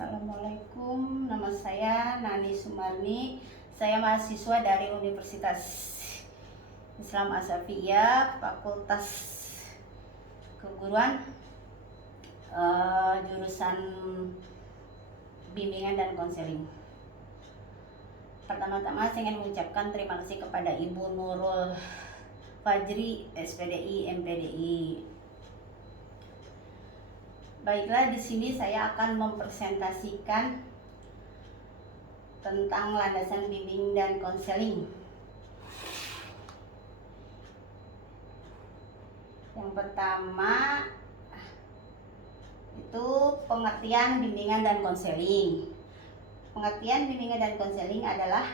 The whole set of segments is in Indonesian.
Assalamualaikum, nama saya Nani Sumarni. Saya mahasiswa dari Universitas Islam Asafiyah, Fakultas Keguruan, jurusan bimbingan dan konseling. Pertama-tama saya ingin mengucapkan terima kasih kepada Ibu Nurul Fajri, SPDI, MPDI. Baiklah, di sini saya akan mempresentasikan tentang landasan bimbing dan konseling. Yang pertama itu pengertian bimbingan dan konseling. Pengertian bimbingan dan konseling adalah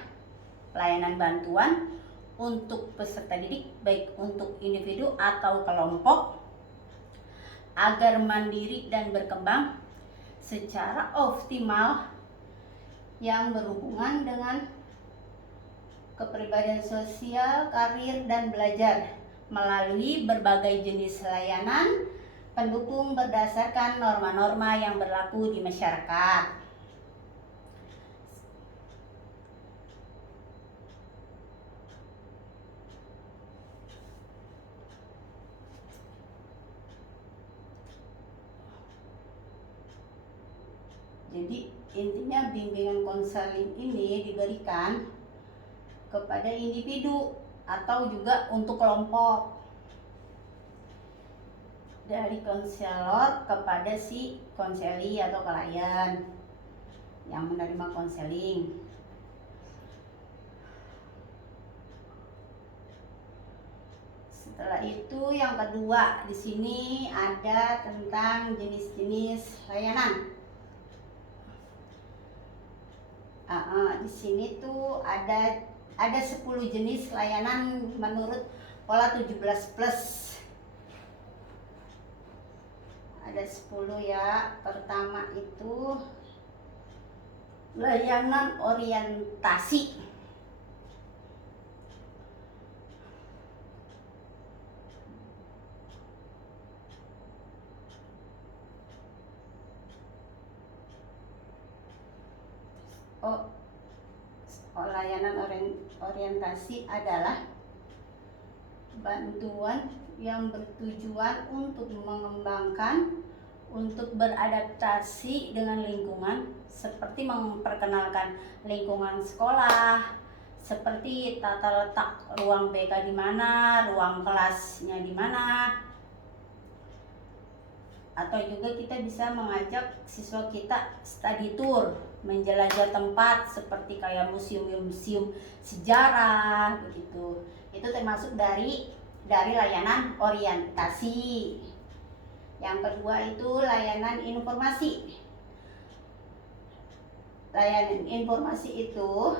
pelayanan bantuan untuk peserta didik, baik untuk individu atau kelompok, agar mandiri dan berkembang secara optimal yang berhubungan dengan kepribadian sosial, karir, dan belajar melalui berbagai jenis layanan pendukung berdasarkan norma-norma yang berlaku di masyarakat. Jadi intinya bimbingan konseling ini diberikan kepada individu atau juga untuk kelompok, dari konselor kepada si konseli atau klien yang menerima konseling. Setelah itu yang kedua, di sini ada tentang jenis-jenis layanan. Di sini tuh ada 10 jenis layanan menurut pola 17+. Ada 10 ya. Pertama itu layanan orientasi. Layanan orientasi adalah bantuan yang bertujuan untuk mengembangkan, untuk beradaptasi dengan lingkungan, seperti memperkenalkan lingkungan sekolah, seperti tata letak ruang BK di mana, ruang kelasnya di mana, atau juga kita bisa mengajak siswa kita study tour, menjelajah tempat seperti kayak museum-museum sejarah begitu. Itu termasuk dari layanan orientasi. Yang kedua itu layanan informasi. Layanan informasi itu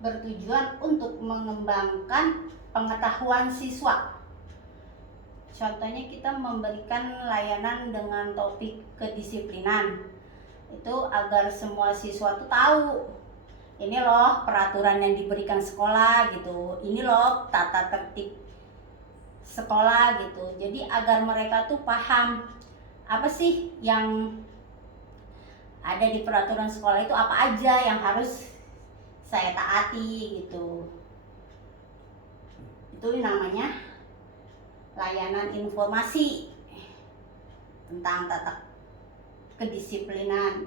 bertujuan untuk mengembangkan pengetahuan siswa. Contohnya kita memberikan layanan dengan topik kedisiplinan. Itu agar semua siswa tuh tahu, ini loh peraturan yang diberikan sekolah gitu, ini loh tata tertib sekolah gitu. Jadi agar mereka tuh paham apa sih yang ada di peraturan sekolah itu, apa aja yang harus saya taati gitu. Itu namanya layanan informasi tentang tata kedisiplinan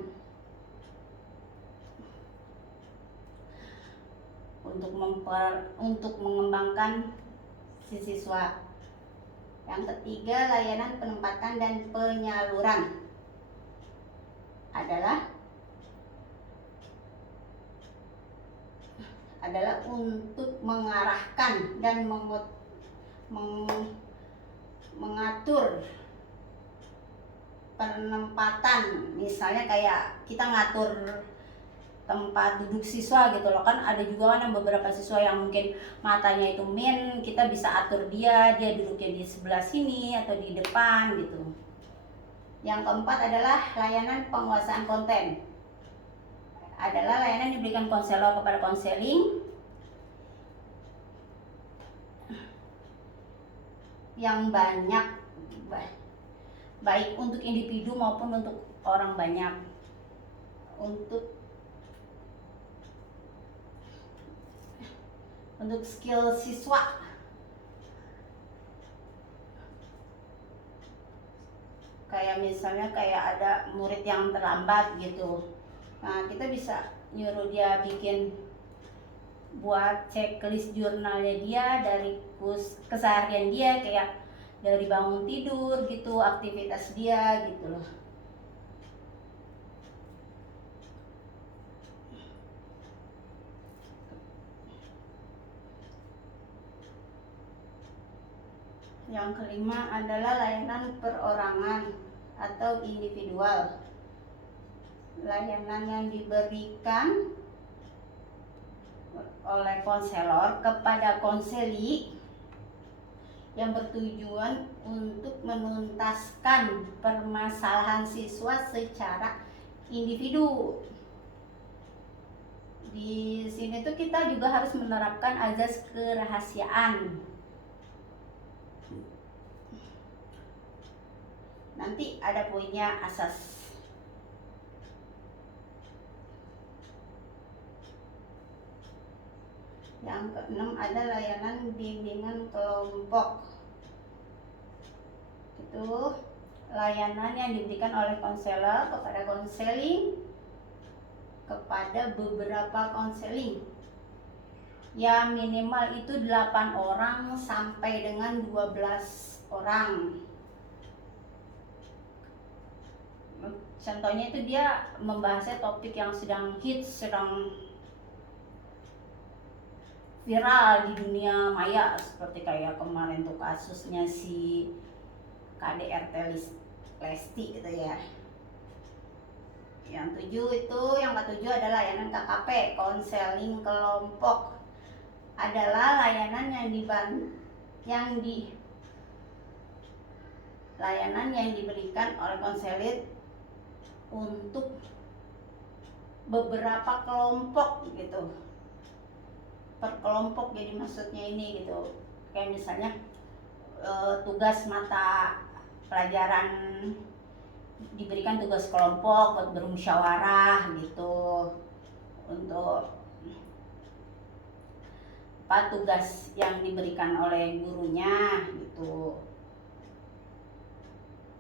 untuk mengembangkan si siswa. Yang ketiga, layanan penempatan dan penyaluran adalah untuk mengarahkan dan mengatur penempatan. Misalnya kayak kita ngatur tempat duduk siswa gitu loh, kan ada juga kan beberapa siswa yang mungkin matanya itu min, kita bisa atur dia duduknya di sebelah sini atau di depan gitu. Yang keempat adalah layanan penguasaan konten. Adalah layanan diberikan konselor kepada konseling yang banyak, baik untuk individu maupun untuk orang banyak. untuk skill siswa. Kayak misalnya kayak ada murid yang terlambat gitu. Nah, kita bisa nyuruh dia bikin buat checklist jurnalnya dia dari keseharian dia, kayak dari bangun tidur gitu, aktivitas dia gitu loh. Yang kelima adalah layanan perorangan atau individual. Layanan yang diberikan oleh konselor kepada konseli yang bertujuan untuk menuntaskan permasalahan siswa secara individu. Di sini tuh kita juga harus menerapkan azas kerahasiaan. Nanti ada poinnya asas. Yang keenam ada layanan bimbingan kelompok. Itu layanan yang diberikan oleh konselor kepada konseling, kepada beberapa konseling. Ya minimal itu 8 orang sampai dengan 12 orang. Contohnya itu dia membahasnya topik yang sedang hits, sedang viral di dunia maya, seperti kayak kemarin tuh kasusnya si KDRT Lesti gitu ya. Yang ketujuh adalah layanan KKP, konseling kelompok. Adalah layanan yang diberikan oleh konselor untuk beberapa kelompok gitu, per kelompok. Jadi maksudnya ini gitu, kayak misalnya tugas mata pelajaran diberikan tugas kelompok buat bermusyawarah gitu, untuk tugas yang diberikan oleh gurunya gitu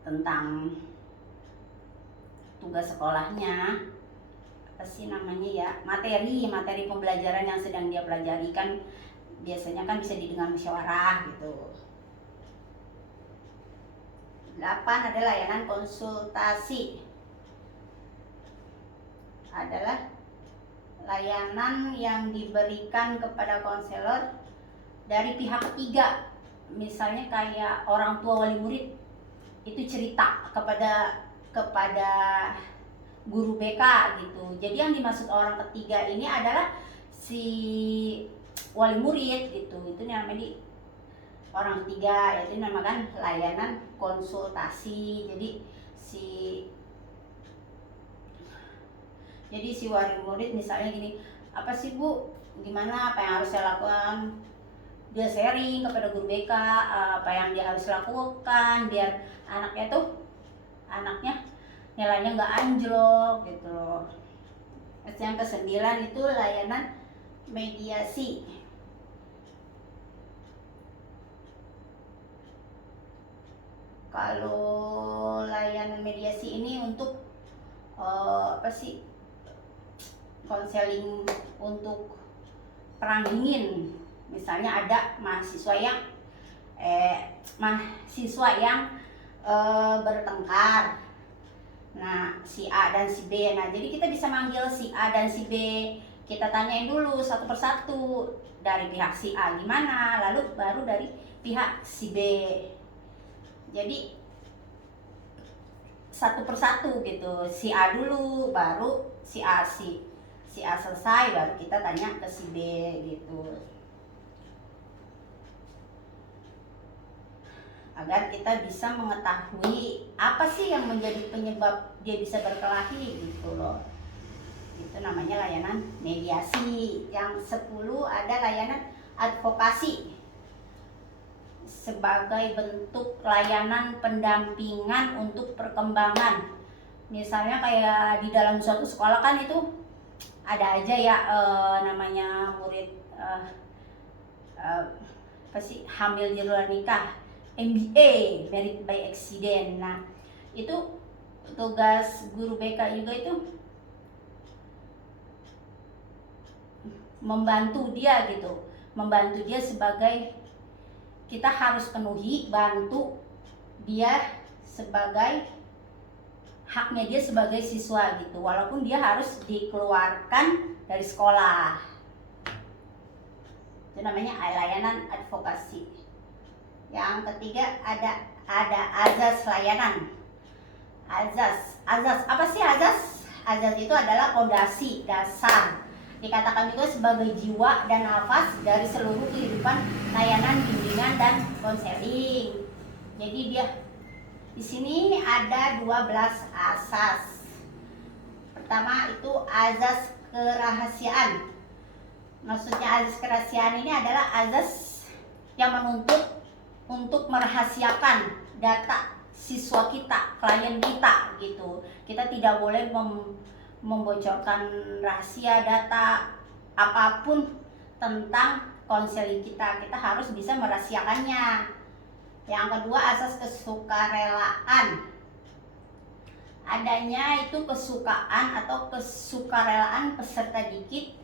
tentang tugas sekolahnya, apa sih namanya ya, materi pembelajaran yang sedang dia pelajari, kan biasanya kan bisa didengar musyawarah gitu. 8 adalah layanan konsultasi. Adalah layanan yang diberikan kepada konselor dari pihak ketiga. Misalnya kayak orang tua wali murid itu cerita kepada guru BK gitu. Jadi yang dimaksud orang ketiga ini adalah si wali murid gitu. Itu namanya orang ketiga, yaitu dinamakan layanan konsultasi. Jadi si wali murid misalnya gini, apa sih Bu, gimana, apa yang harus saya lakukan? Dia sharing kepada guru BK apa yang dia harus lakukan biar anaknya nilainya nggak anjlok gitu loh. Yang ke-9 itu layanan mediasi. Kalau layanan mediasi ini untuk konseling untuk perang dingin. Misalnya ada mahasiswa yang bertengkar. Nah, si A dan si B. Nah, jadi kita bisa manggil si A dan si B. Kita tanyain dulu satu persatu, dari pihak si A gimana, lalu baru dari pihak si B. Jadi satu persatu gitu, si A dulu, baru si A selesai, baru kita tanya ke si B gitu. Agar kita bisa mengetahui apa sih yang menjadi penyebab dia bisa berkelahi gitu loh. Itu namanya layanan mediasi. Yang 10 ada layanan advokasi. Sebagai bentuk layanan pendampingan untuk perkembangan Misalnya kayak di dalam suatu sekolah kan itu ada aja ya namanya murid apa sih, hamil di luar nikah, MBA, married by accident. Nah itu tugas guru BK juga itu membantu dia gitu, membantu dia sebagai, kita harus penuhi, bantu dia sebagai haknya dia sebagai siswa gitu, walaupun dia harus dikeluarkan dari sekolah. Itu namanya layanan advokasi. Yang ketiga ada azas layanan. Azas apa sih azas? Azas itu adalah fondasi dasar, dikatakan juga sebagai jiwa dan nafas dari seluruh kehidupan layanan bimbingan dan konseling. Jadi dia di sini ada 12 asas. Pertama itu azas kerahasiaan. Maksudnya azas kerahasiaan ini adalah azas yang menuntut untuk merahasiakan data siswa kita, klien kita gitu. Kita tidak boleh membocorkan rahasia data apapun tentang konseling kita. Kita harus bisa merahasiakannya. Yang kedua, asas kesukarelaan. Adanya itu kesukaan atau kesukarelaan peserta didik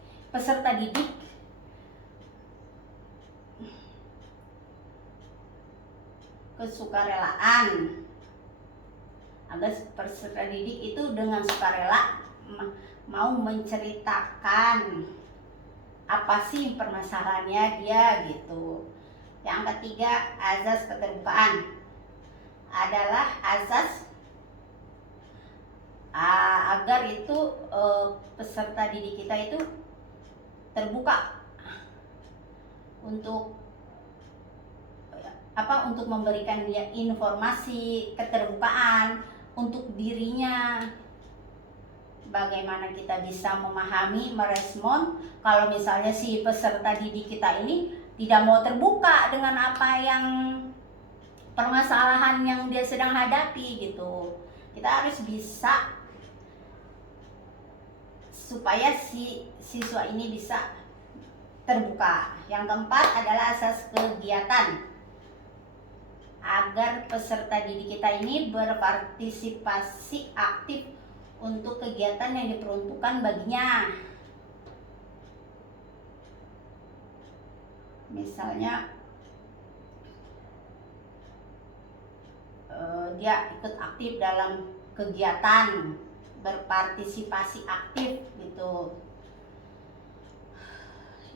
kesukarelaan agar peserta didik itu dengan sukarela mau menceritakan apa sih permasalahannya dia gitu. Yang ketiga, azas keterbukaan adalah azas agar itu peserta didik kita itu terbuka untuk untuk memberikan dia informasi, keterbukaan untuk dirinya. Bagaimana kita bisa memahami, merespon kalau misalnya si peserta didik kita ini tidak mau terbuka dengan apa yang permasalahan yang dia sedang hadapi gitu. Kita harus bisa supaya si siswa ini bisa terbuka. Yang keempat adalah asas kegiatan, agar peserta didik kita ini berpartisipasi aktif untuk kegiatan yang diperuntukkan baginya. Misalnya dia ikut aktif dalam kegiatan, berpartisipasi aktif gitu.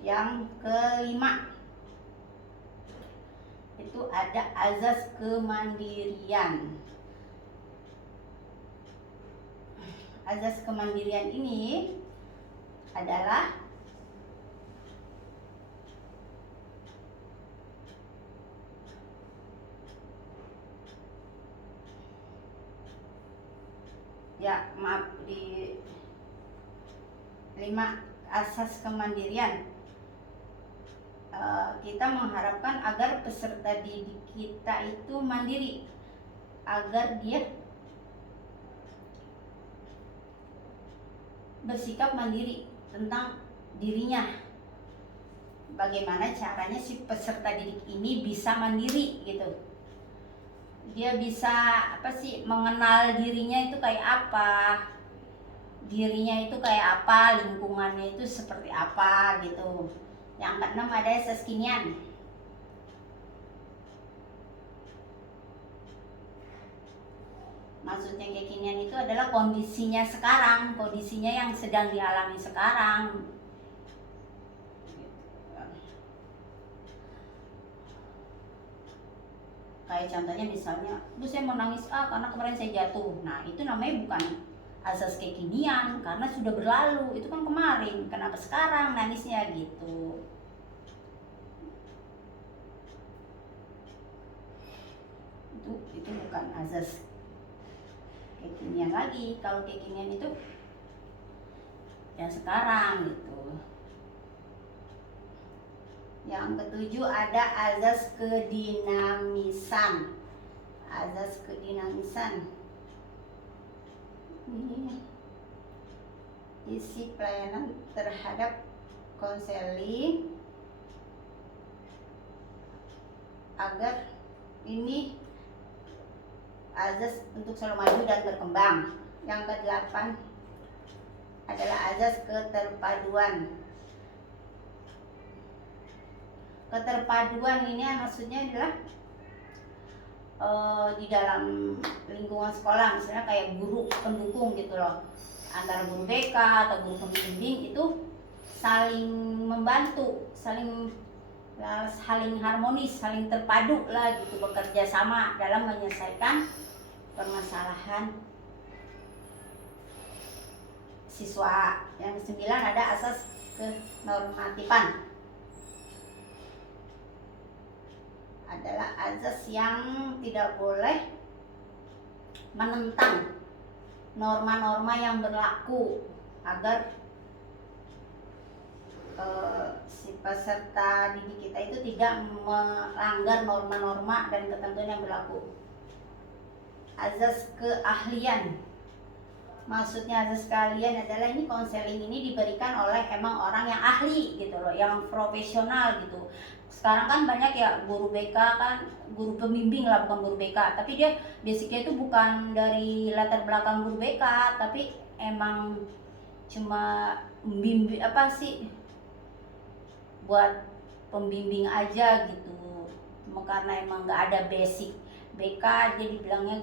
Yang kelima itu ada azas kemandirian. Azas kemandirian ini adalah di 5 asas kemandirian. Kita mengharapkan agar peserta didik kita itu mandiri, agar dia bersikap mandiri tentang dirinya. Bagaimana caranya si peserta didik ini bisa mandiri gitu. Dia bisa mengenal dirinya itu kayak apa, dirinya itu kayak apa, lingkungannya itu seperti apa gitu. Yang keenam ada asas kekinian. Maksudnya kekinian itu adalah kondisinya sekarang, kondisinya yang sedang dialami sekarang. Kayak contohnya misalnya, saya mau nangis karena kemarin saya jatuh. Nah itu namanya bukan asas kekinian, karena sudah berlalu, itu kan kemarin, kenapa sekarang nangisnya gitu. Itu bukan azas kekinian lagi. Kalau kekinian itu ya sekarang gitu. Yang ketujuh ada azas kedinamisan. Azas kedinamisan Ini isi pelayanan terhadap konseling agar ini azas untuk selalu maju dan berkembang. Yang ke-8 adalah azas keterpaduan. Keterpaduan ini maksudnya adalah di dalam lingkungan sekolah, misalnya kayak guru pendukung gitu loh, antara guru BK atau guru pembimbing itu saling membantu, saling harmonis, saling terpadu lah gitu, bekerja sama dalam menyelesaikan permasalahan siswa. Yang ke-9 ada asas kenormatifan. Adalah azas yang tidak boleh menentang norma-norma yang berlaku agar si peserta didik kita itu tidak melanggar norma-norma dan ketentuan yang berlaku. Azas keahlian. Maksudnya azas keahlian adalah ini konseling ini diberikan oleh emang orang yang ahli gitu loh, yang profesional gitu. Sekarang kan banyak ya guru BK kan, guru pembimbing lah, bukan guru BK, tapi dia basicnya itu bukan dari latar belakang guru BK, tapi emang cuma membimbing buat pembimbing aja gitu. Cuma karena emang nggak ada basic BK, dia dibilangnya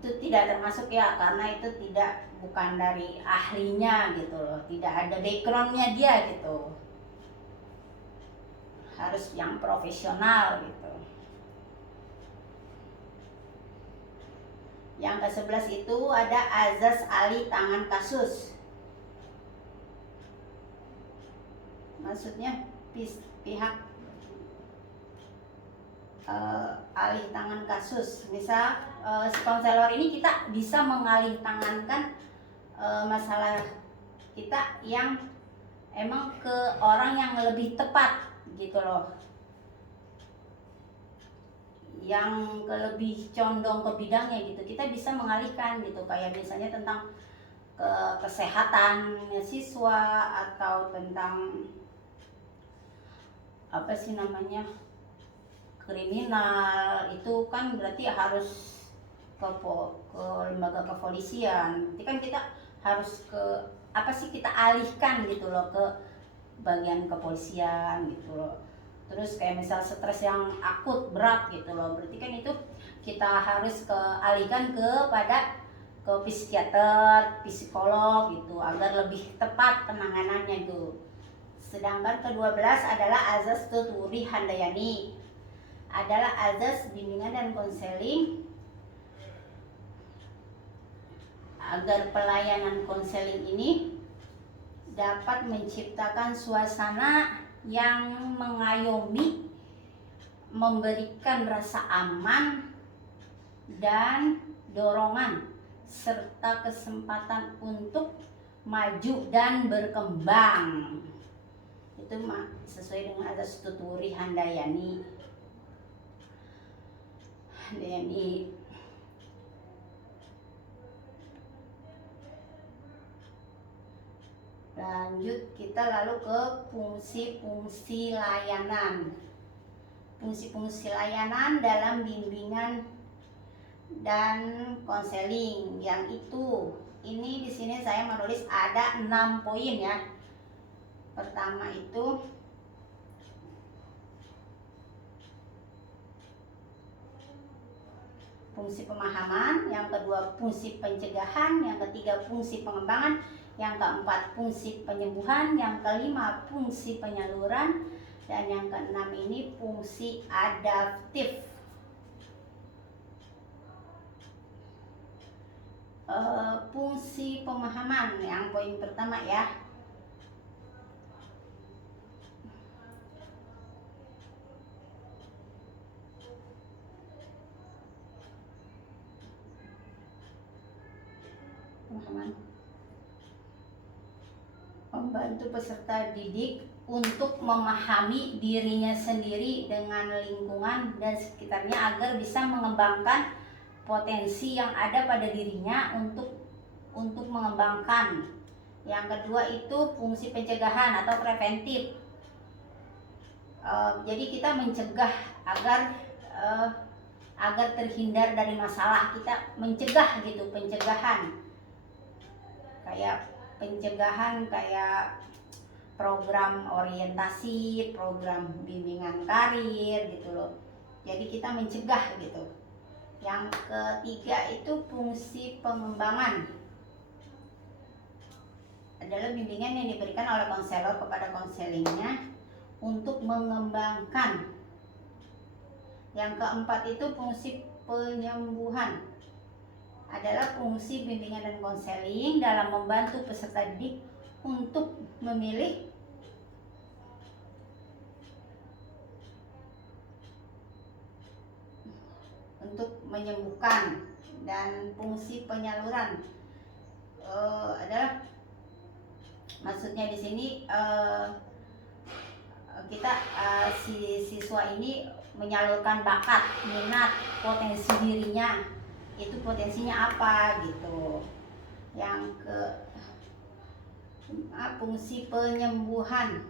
itu tidak termasuk ya, karena itu bukan dari ahlinya gitu loh, tidak ada backgroundnya dia gitu, harus yang profesional gitu. Yang ke-11 itu ada azas alih tangan kasus. Maksudnya pihak alih tangan kasus. Misal si konselor ini kita bisa mengalih tangankan masalah kita yang emang ke orang yang lebih tepat gitu loh, yang lebih condong ke bidangnya gitu, kita bisa mengalihkan gitu. Kayak misalnya tentang kesehatan siswa atau tentang kriminal, itu kan berarti harus ke lembaga kepolisian. Nanti kan kita harus kita alihkan gitu loh ke bagian kepolisian gitu loh. Terus kayak misal stres yang akut berat gitu loh, berarti kan itu kita harus alihkan ke psikiater, psikolog gitu, agar lebih tepat penanganannya itu. Sedangkan ke-12 adalah azas tuturi handayani, adalah azas bimbingan dan konseling agar pelayanan konseling ini dapat menciptakan suasana yang mengayomi, memberikan rasa aman dan dorongan serta kesempatan untuk maju dan berkembang. Itu sesuai dengan azas tuturi handayani. Lanjut kita lalu ke fungsi-fungsi layanan. Fungsi-fungsi layanan dalam bimbingan dan konseling, yang ini di sini saya menulis ada 6 poin ya. Pertama itu fungsi pemahaman, yang kedua fungsi pencegahan, yang ketiga fungsi pengembangan, yang keempat fungsi penyembuhan, yang kelima fungsi penyaluran, dan yang keenam ini fungsi adaptif. Fungsi pemahaman yang poin pertama ya. Pemahaman membantu peserta didik untuk memahami dirinya sendiri dengan lingkungan dan sekitarnya agar bisa mengembangkan potensi yang ada pada dirinya untuk mengembangkan. Yang kedua itu fungsi pencegahan atau preventif. Jadi kita mencegah agar terhindar dari masalah, kita mencegah gitu, pencegahan kayak program orientasi, program bimbingan karir gitu loh. Jadi kita mencegah gitu. Yang ketiga itu fungsi pengembangan, adalah bimbingan yang diberikan oleh konselor kepada konselingnya untuk mengembangkan. Yang keempat itu fungsi penyembuhan, adalah fungsi bimbingan dan konseling dalam membantu peserta didik untuk memilih untuk menyembuhkan. Dan fungsi penyaluran adalah, maksudnya di sini kita si siswa ini menyalurkan bakat, minat, potensi dirinya, itu potensinya apa gitu. Yang ke fungsi penyembuhan,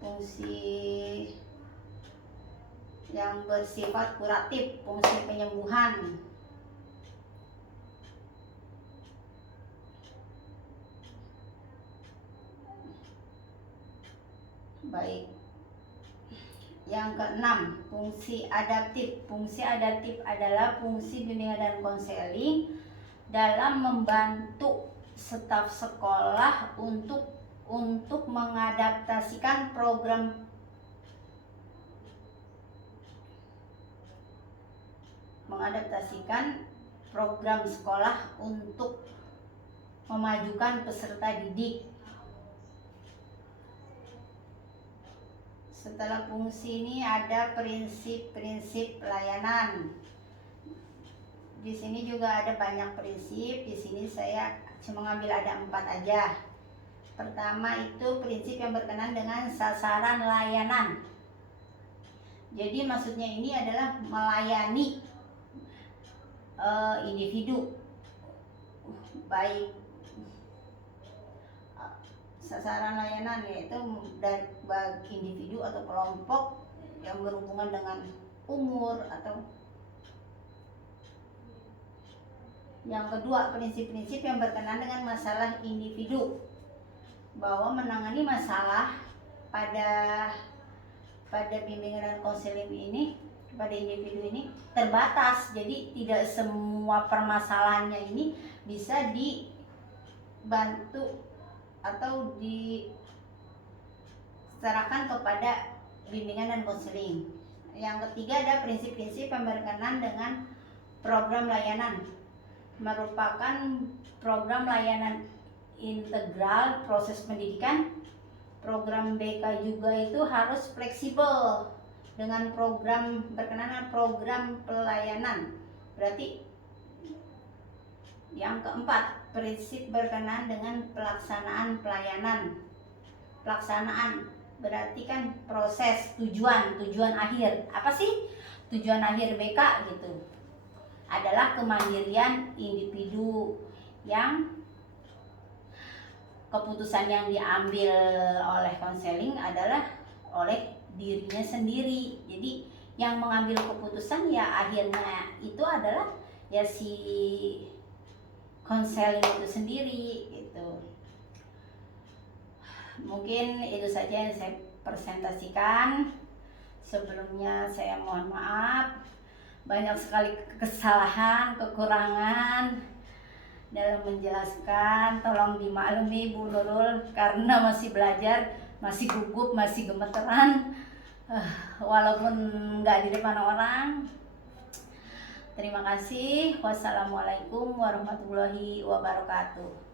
fungsi yang bersifat kuratif, fungsi penyembuhan. Baik. Yang keenam, fungsi adaptif. Fungsi adaptif adalah fungsi bimbingan dan konseling dalam membantu staf sekolah untuk mengadaptasikan program sekolah untuk memajukan peserta didik. Setelah fungsi ini ada prinsip-prinsip layanan. Di sini juga ada banyak prinsip. Di sini saya cuma ngambil ada 4 aja. Pertama itu prinsip yang berkenaan dengan sasaran layanan. Jadi maksudnya ini adalah melayani individu, baik sasaran layanan yaitu bagi individu atau kelompok yang berhubungan dengan umur atau. Yang kedua, prinsip-prinsip yang berkenaan dengan masalah individu, bahwa menangani masalah pada bimbingan dan konseling ini pada individu ini terbatas. Jadi tidak semua permasalahannya ini bisa dibantu atau diserahkan kepada bimbingan dan konseling. Yang ketiga ada prinsip-prinsip yang berkenaan dengan program layanan, merupakan program layanan integral proses pendidikan. Program BK juga itu harus fleksibel dengan program berkenaan program pelayanan. Berarti yang keempat, prinsip berkenaan dengan pelaksanaan pelayanan. Pelaksanaan berarti kan proses, tujuan akhir. Apa sih tujuan akhir BK gitu? Adalah kemandirian individu, yang keputusan yang diambil oleh konseling adalah oleh dirinya sendiri. Jadi yang mengambil keputusan ya akhirnya itu adalah ya si konseling itu sendiri gitu. Mungkin itu saja yang saya presentasikan. Sebelumnya saya mohon maaf, banyak sekali kesalahan, kekurangan dalam menjelaskan. Tolong dimaklumi Bu Nurul karena masih belajar, masih gugup, masih gemeteran, walaupun nggak di depan orang. Terima kasih. Wassalamualaikum warahmatullahi wabarakatuh.